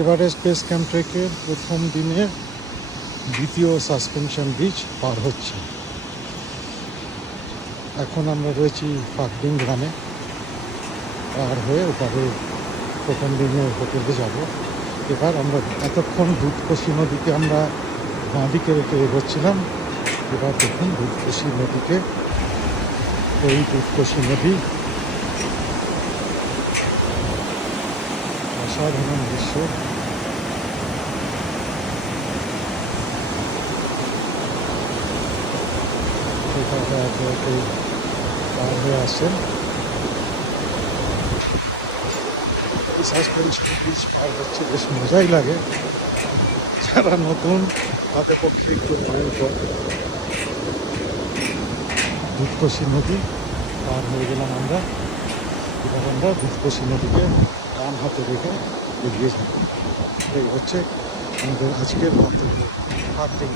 Everest base camp ট্রেকের প্রথম দিনের দ্বিতীয় সাসপেনশন ব্রিজ পার হচ্ছে। এখন আমরা রয়েছি ফাকডিং গ্রামে, পার হয়ে ওপারে প্রথম দিনের হোটেলে যাব। এবার আমরা এতক্ষণ দুধকোশি নদীকে আমরা বাঁ দিকে রেখে এগোচ্ছিলাম। এবার দেখুন দুধকোশি নদীকে, এই দুধকোশি নদী অসাধারণ দৃশ্য। পার হয়ে আসেন। এই সাসপেনশন ব্রিজ পার হচ্ছে বেশ মজাই লাগে, যারা নতুন তাদের পক্ষে একটু ভয়ঙ্কর। দুধকোশি নদী পার হয়ে গেলাম আমরা। এবার আমরা দুধকোশি নদীকে ডান হাতে রেখে এগিয়ে যাব। এই হচ্ছে আমাদের আজকের গন্তব্য ফাকডিং।